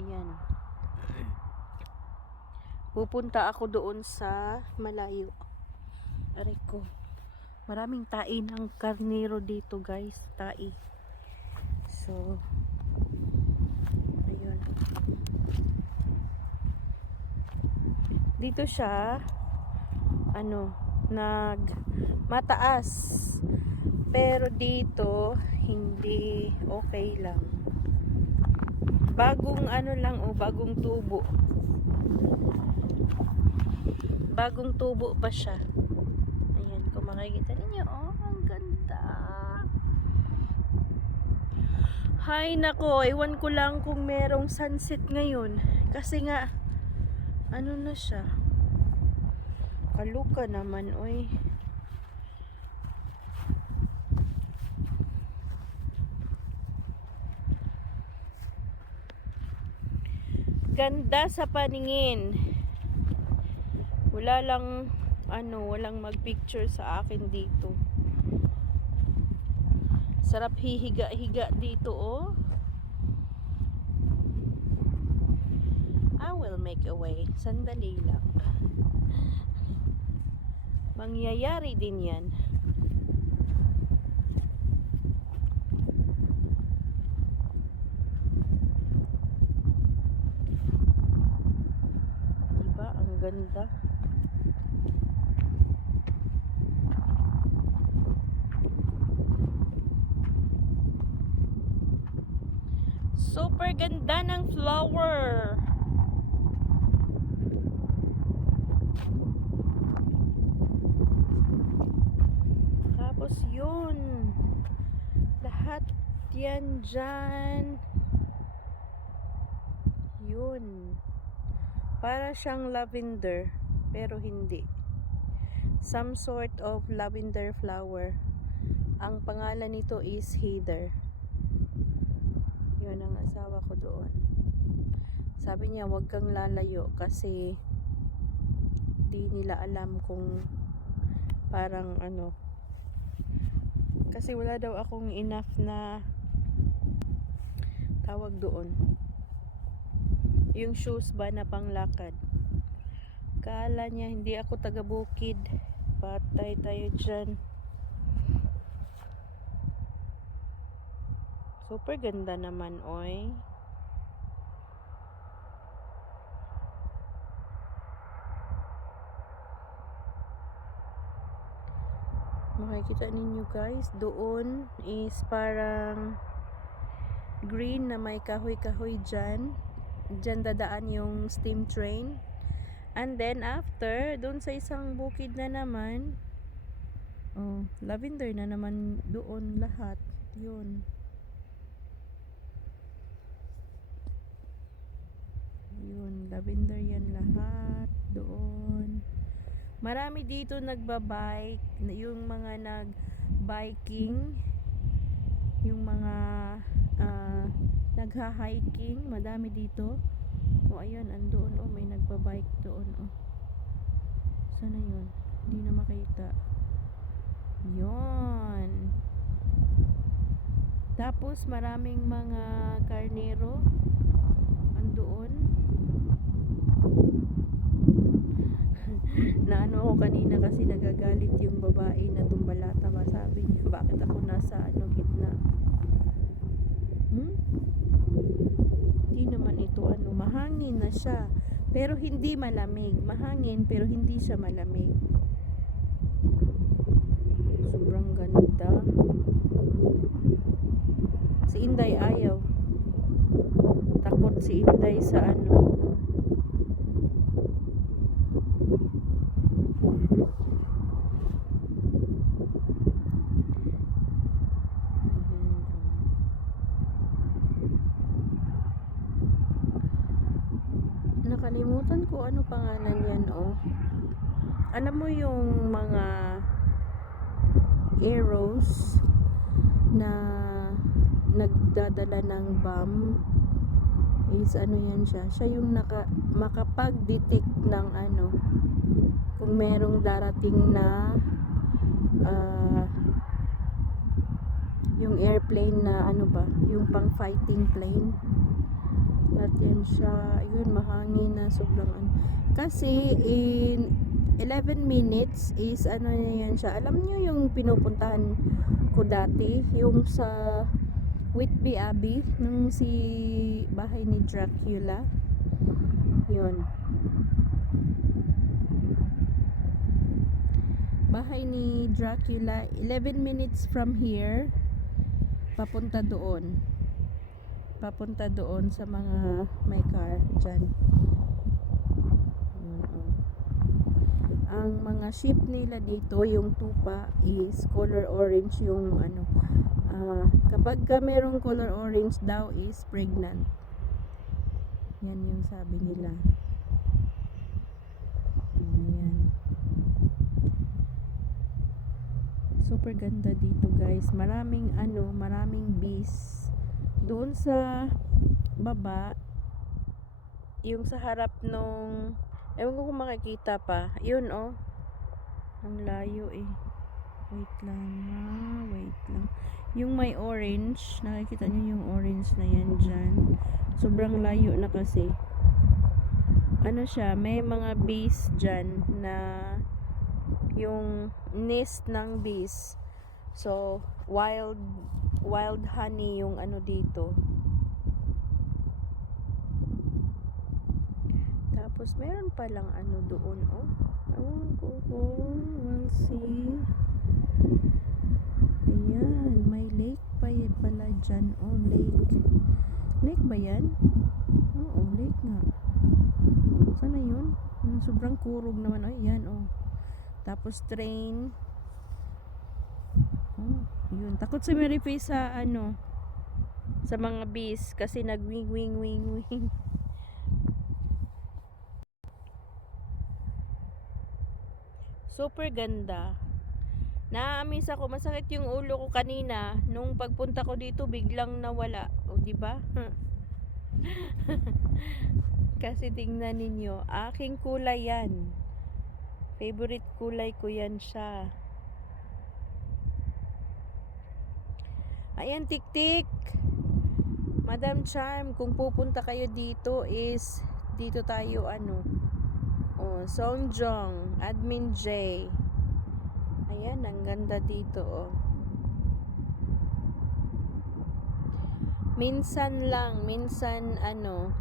Ayan. Pupunta ako doon sa malayo. Aray ko. Maraming tai ng karnero dito, guys. Tai. So, ayun. Dito siya, mataas. Pero dito, hindi okay lang. Bagong bagong tubo. Bagong tubo pa siya. Ayan, kung makikita ninyo, ang ganda. Hay nako, ewan ko lang kung merong sunset ngayon. Kasi nga, na siya. Kaluka naman, oy. Ganda sa paningin. Walang magpicture sa akin dito. Sarap hihiga-higa dito, oh. I will make a way. Sandali lang. Mangyayari din yan. Diba? Ang ganda. Super ganda ng flower. Tapos yun. Lahat yan dyan. Yun. Para siyang lavender. Pero hindi. Some sort of lavender flower. Ang pangalan nito is heather. Yun ang asawa ko doon. Sabi niya, wag kang lalayo kasi di nila alam kung parang kasi wala daw akong enough na tawag doon. Yung shoes ba na panglakad. Kala niya hindi ako taga bukid. Patay tayo dyan. Super ganda naman, oy. Makikita ninyo, guys, doon is parang green na may kahoy-kahoy dyan. Dyan dadaan yung steam train. And then after, doon sa isang bukid na naman, lavender na naman doon lahat. Yun. Yun, lavender yan lahat doon. Marami dito nagbabike, yung mga nagbiking, yung mga nagha-hiking, madami dito. Ayun, andoon, may nagbabike doon, Sana yun? Hindi na makita. Yun. Tapos maraming mga karnero andoon. Na ako kanina kasi nagagalit yung babae na tumbalata ba, sabi niya bakit ako nasa gitna. Hindi naman ito mahangin na siya pero hindi malamig. Mahangin pero hindi siya malamig. Sobrang ganda. Si Inday ayaw. Takot si Inday sa nakalimutan ko ano pangalan yan, alam mo yung mga arrows na nagdadala ng bomb is yan siya yung makapag-detect ng kung merong darating na yung airplane na yung pang fighting plane. At yan siya, yun, mahangin na sobrang ano. Kasi in 11 minutes is ano na yan siya. Alam nyo yung pinupuntahan ko dati, yung sa Whitby Abbey, nung si bahay ni Dracula. Yun. Bahay ni Dracula, 11 minutes from here, papunta doon. Papunta doon sa mga may car dyan. Ang mga ship nila dito, yung tupa is color orange yung ano. Kapag ka merong color orange daw is pregnant. Yan yung sabi nila. Ayan. Super ganda dito guys. Maraming ano, maraming bees. Doon sa baba, yung sa harap nung, ewan ko kung makikita pa, yun oh, ang layo eh, wait lang, yung may orange, nakikita nyo yung orange na yan dyan, sobrang layo na kasi, ano siya, may mga bees dyan na yung nest ng bees, so wild honey yung ano dito. Tapos meron pa lang ano doon oh. Ewan ko kung we'll see. Ayan, may lake pa pala dyan. Oh, lake. Lake ba yan? Oo, lake nga. Sana yun? Sobrang kurog naman. Oh, yan oh. Tapos train. Oh, yun. Takot si Mary Faye sa ano, sa mga bees kasi nag-wing wing. Super ganda. Naaamis ako, masakit yung ulo ko kanina nung pagpunta ko dito biglang nawala. O di ba? Kasi tingnan ninyo, aking kulay yan. Favorite kulay ko yan siya. Ayan, tik-tik. Madam Charm, kung pupunta kayo dito is dito tayo ano. Oh, Songjong, Admin J. Ayan, ang ganda dito oh. Minsan ano,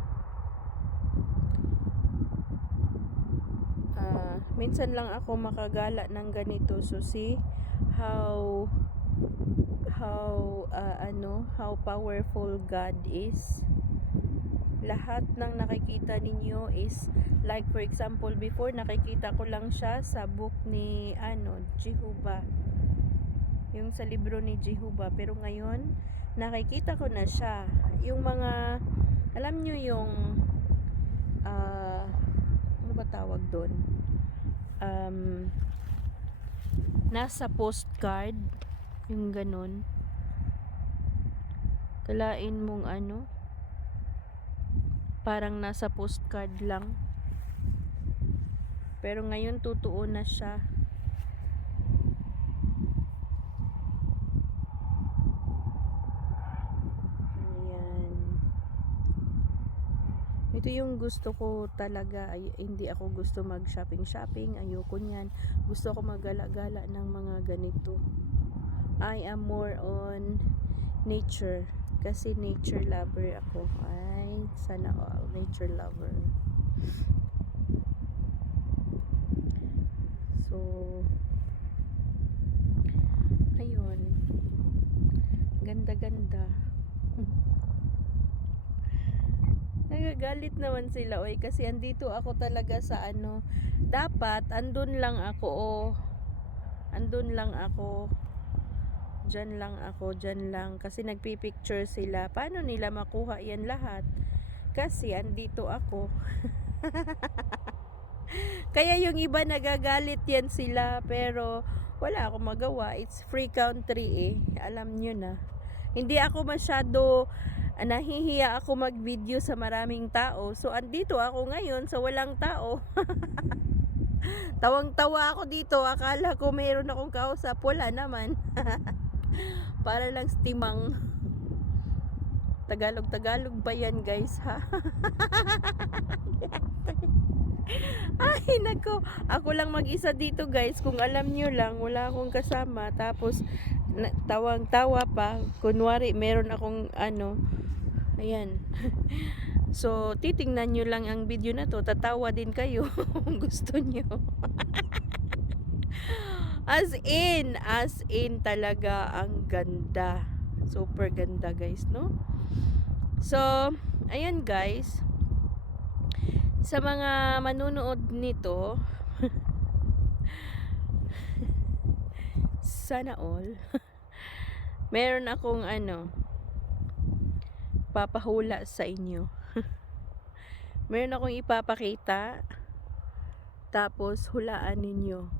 minsan lang ako makagala ng ganito. So see how powerful God is. Lahat ng nakikita ninyo is like for example before nakikita ko lang siya sa book ni Jehovah, yung sa libro ni Jehovah, pero ngayon nakikita ko na siya, yung mga alam nyo yung ano ba tawag doon, nasa postcard, yung ganun, kalain mong ano, parang nasa postcard lang, pero ngayon totoo na siya. Ayan, ito yung gusto ko talaga. Hindi ako gusto mag shopping, ayoko niyan. Gusto ko maggala-gala ng mga ganito. I am more on nature kasi nature lover ako. Ay, sana all nature lover. So ayun, ganda-ganda. Nagagalit naman sila oy kasi andito ako talaga sa ano, dapat andun lang ako dyan lang kasi nagpipicture sila. Paano nila makuha yan lahat? Kasi andito ako. Kaya yung iba nagagalit yan sila, pero wala akong magawa. It's free country eh. Alam nyo na. Hindi ako masyado nahihiya ako mag-video sa maraming tao. So andito ako ngayon sa walang tao. Tawang-tawa ako dito. Akala ko mayroon akong kausap. Wala naman. Para lang timang. Tagalog ba yan guys ha? Ay nako, ako lang mag-isa dito guys. Kung alam nyo lang, wala akong kasama. Tapos tawang-tawa pa. Kunwari meron akong ano, ayan. So titingnan nyo lang ang video na to, tatawa din kayo kung gusto nyo. As in talaga ang ganda. Super ganda guys, no? So, ayan guys. Sa mga manunood nito, sana all, meron akong ano, papahula sa inyo. Meron akong ipapakita, tapos hulaan ninyo.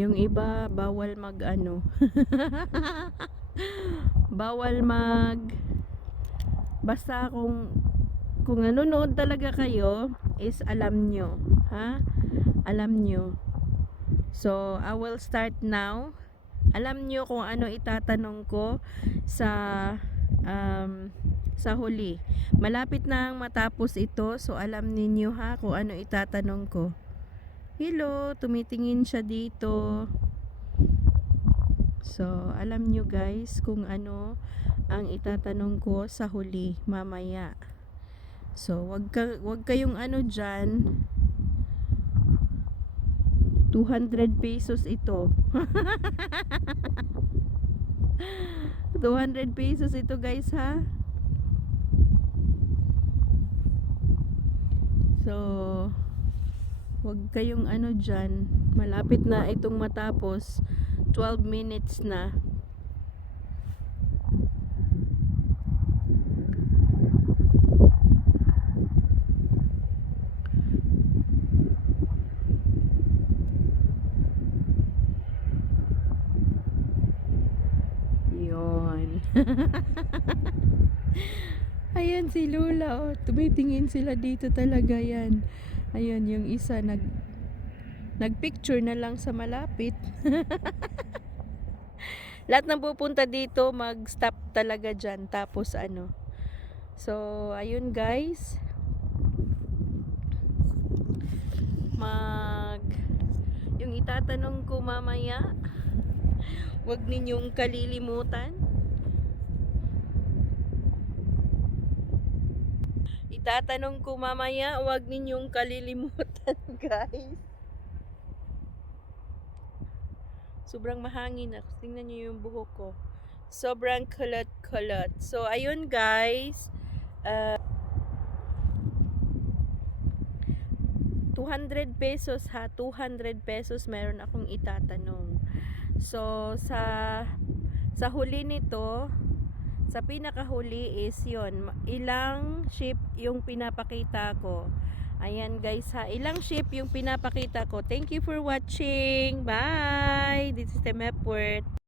Yung iba bawal mag ano bawal mag basta kung nanonood talaga kayo is alam nyo, ha? Alam nyo. So I will start now. Alam nyo kung ano itatanong ko sa sa huli. Malapit na matapos ito, so alam ninyo ha kung ano itatanong ko. Hello, tumitingin siya dito. So, alam nyo guys kung ano ang itatanong ko sa huli mamaya. So, wag kayong ano dyan. 200 pesos ito. 200 pesos ito guys ha. So, wag kayong ano dyan. Malapit na itong matapos. 12 minutes na. Yon. Ayan si Lula. Oh. Tumitingin sila dito talaga yan. Ayan yung isa nagpicture na lang sa malapit. Lahat ng pupunta dito mag-stop talaga dyan. Tapos ano. So, ayun guys. Yung itatanong ko mamaya, wag ninyong kalilimutan. Itatanong ko mamaya, wag ninyong kalilimutan guys. Sobrang mahangin na. Tingnan niyo yung buhok ko. Sobrang kulot-kulot. So, ayun guys. 200 pesos ha. 200 pesos meron akong itatanong. So, sa huli nito, sa pinakahuli is yon, ilang ship yung pinapakita ko. Ayan guys ha, ilang ship yung pinapakita ko. Thank you for watching. Bye! This is the Mapworth.